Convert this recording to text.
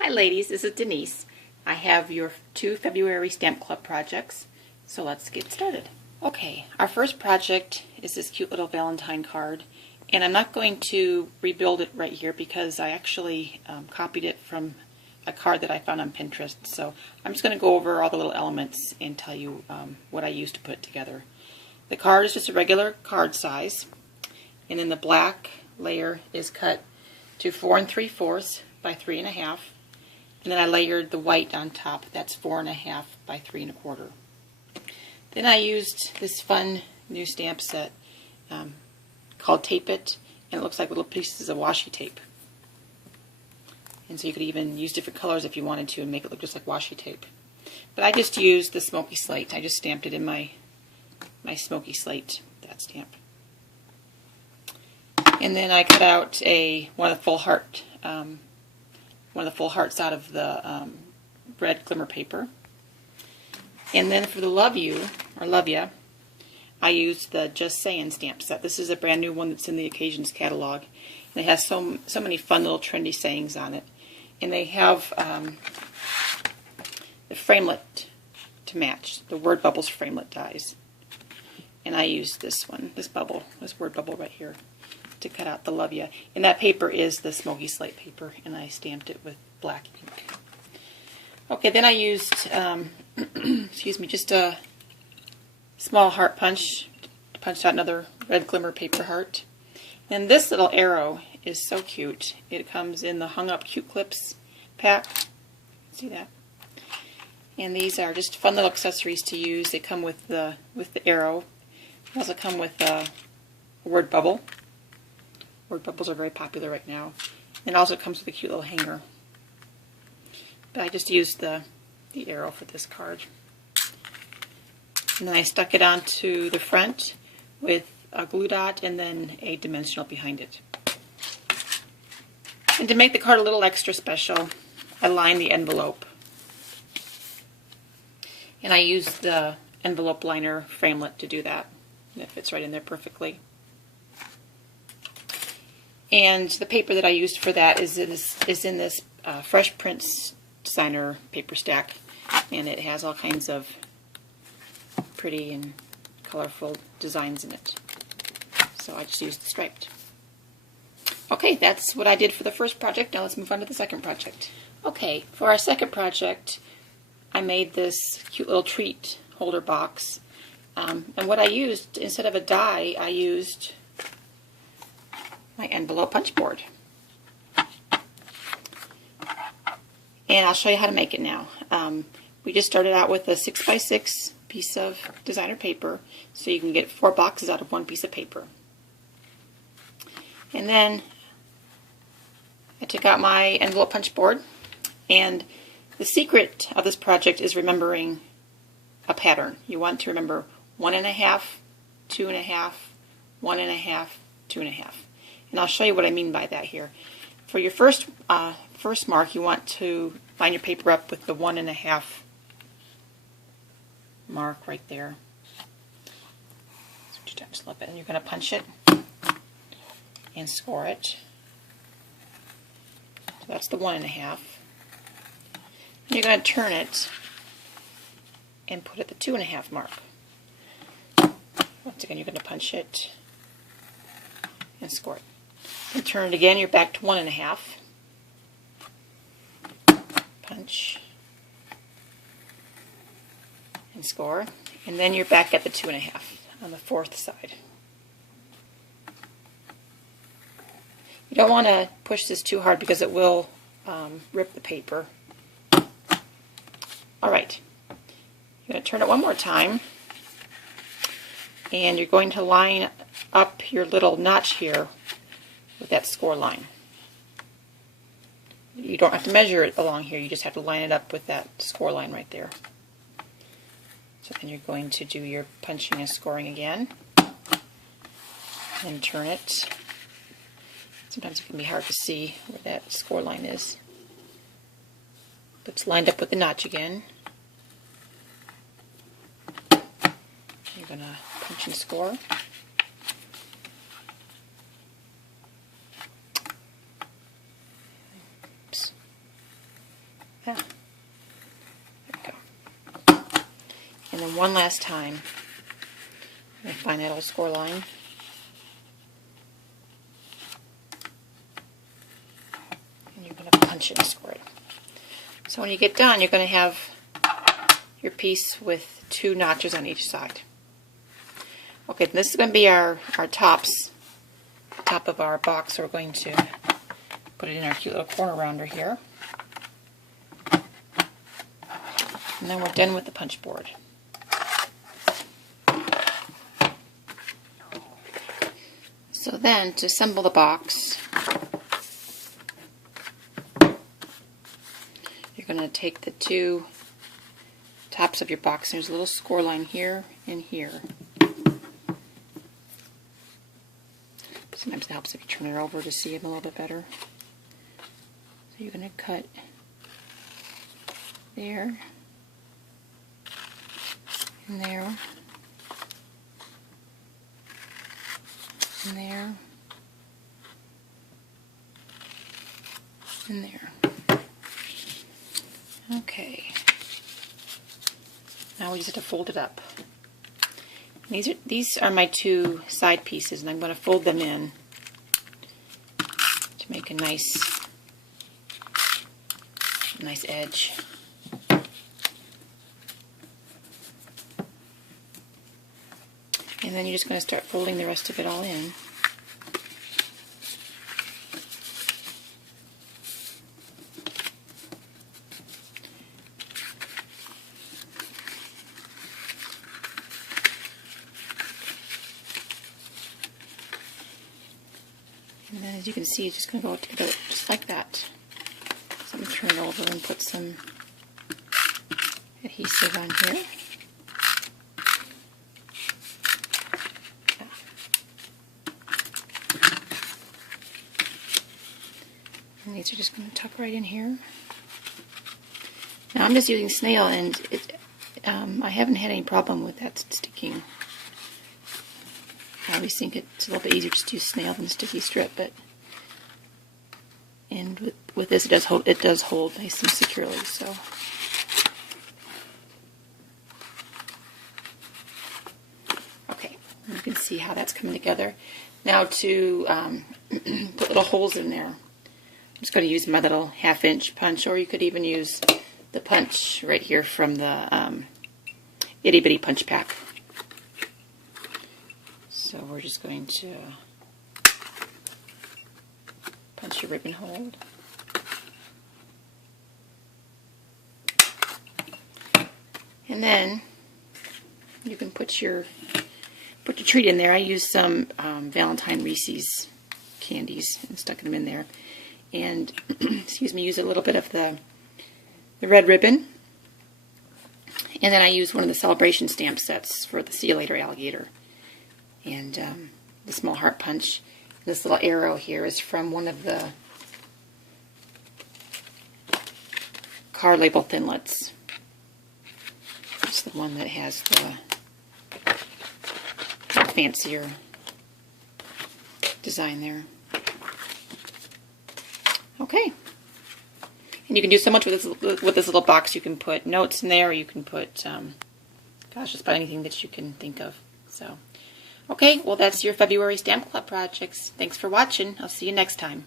Hi ladies, this is Denise. I have your 2 February Stamp Club projects, so let's get started. Okay, our first project is this cute little Valentine card, and I'm not going to rebuild it right here because I actually copied it from a card that I found on Pinterest, so I'm just going to go over all the little elements and tell you what I used to put it together. The card is just a regular card size, and then the black layer is cut to 4 3/4 by 3 1/2. And then I layered the white on top. That's 4 1/2 by 3 1/4. Then I used this fun new stamp set called Tape It, and it looks like little pieces of washi tape. And so you could even use different colors if you wanted to and make it look just like washi tape. But I just used the Smoky Slate. I just stamped it in my Smoky Slate, that stamp. And then I cut out one of the full hearts out of the red glimmer paper. And then for the Love You, or Love Ya, I used the Just Sayin' stamp set. This is a brand new one that's in the Occasions catalog. And it has so many fun little trendy sayings on it. And they have the framelit to match, the word bubbles framelit dies. And I used this one, this word bubble right here, to cut out the Love Ya. And that paper is the Smoky Slate paper, and I stamped it with black ink. Okay, then I used, excuse me, just a small heart punch, punched out another red glimmer paper heart. And this little arrow is so cute. It comes in the Hung Up Cute Clips pack. See that? And these are just fun little accessories to use. They come with the arrow. They also come with a word bubble. Word bubbles are very popular right now. And it also comes with a cute little hanger. But I just used the arrow for this card. And then I stuck it onto the front with a glue dot and then a dimensional behind it. And to make the card a little extra special, I lined the envelope. And I used the envelope liner framelit to do that. And it fits right in there perfectly. And the paper that I used for that is in this Fresh Prints Designer paper stack, and it has all kinds of pretty and colorful designs in it. So I just used the striped. Okay, that's what I did for the first project. Now let's move on to the second project. Okay, for our second project, I made this cute little treat holder box. And what I used, instead of a die, I used my envelope punch board. And I'll show you how to make it now. We just started out with a 6x6 piece of designer paper, so you can get 4 boxes out of 1 piece of paper. And then I took out my envelope punch board, and the secret of this project is remembering a pattern. You want to remember 1 1/2, 2 1/2, 1 1/2, 2 1/2. And I'll show you what I mean by that here. For your first mark, you want to line your paper up with the 1 1/2 mark right there. So just slip it, and you're going to punch it and score it. So that's the 1 1/2. And you're going to turn it and put it the 2 1/2 mark. Once again, you're going to punch it and score it. And turn it again, you're back to 1 1/2. Punch and score. And then you're back at the 2 1/2 on the 4th side. You don't want to push this too hard because it will rip the paper. Alright, you're going to turn it one more time, and you're going to line up your little notch here with that score line. You don't have to measure it along here, you just have to line it up with that score line right there. So then you're going to do your punching and scoring again, and turn it. Sometimes it can be hard to see where that score line is. But it's lined up with the notch again. You're going to punch and score. one last time. I'm going to find that old score line. And you're going to punch it and score it. So when you get done, you're going to have your piece with 2 notches on each side. Okay, this is going to be our tops, top of our box. So we're going to put it in our cute little corner rounder here. And then we're done with the punch board. So then, to assemble the box, you're going to take the 2 tops of your box. There's a little score line here and here. Sometimes it helps if you turn it over to see them a little bit better. So you're going to cut there and there and there and there. Okay. Now we just have to fold it up. These are my 2 side pieces, and I'm going to fold them in to make a nice edge. And then you're just going to start folding the rest of it all in. And then as you can see, it's just going to go together just like that. So I'm going to turn it over and put some adhesive on here. And these are just going to tuck right in here. Now I'm just using snail, and I haven't had any problem with that sticking. I always think it's a little bit easier just to use snail than sticky strip, and with this it does hold nice and securely. So okay, you can see how that's coming together. Now to put little holes in there, I'm just going to use my little 1/2-inch punch, or you could even use the punch right here from the Itty Bitty Punch Pack. So we're just going to punch your ribbon hole. And then you can put your treat in there. I used some Valentine Reese's candies and stuck them in there. And excuse me, use a little bit of the red ribbon. And then I used one of the celebration stamp sets for the See You Later Alligator. And the small heart punch. This little arrow here is from one of the card label Thinlits. It's the one that has the fancier design there. Okay. And you can do so much with this little box. You can put notes in there, or you can put, gosh, just about anything that you can think of. So. Okay, well that's your February Stamp Club projects. Thanks for watching. I'll see you next time.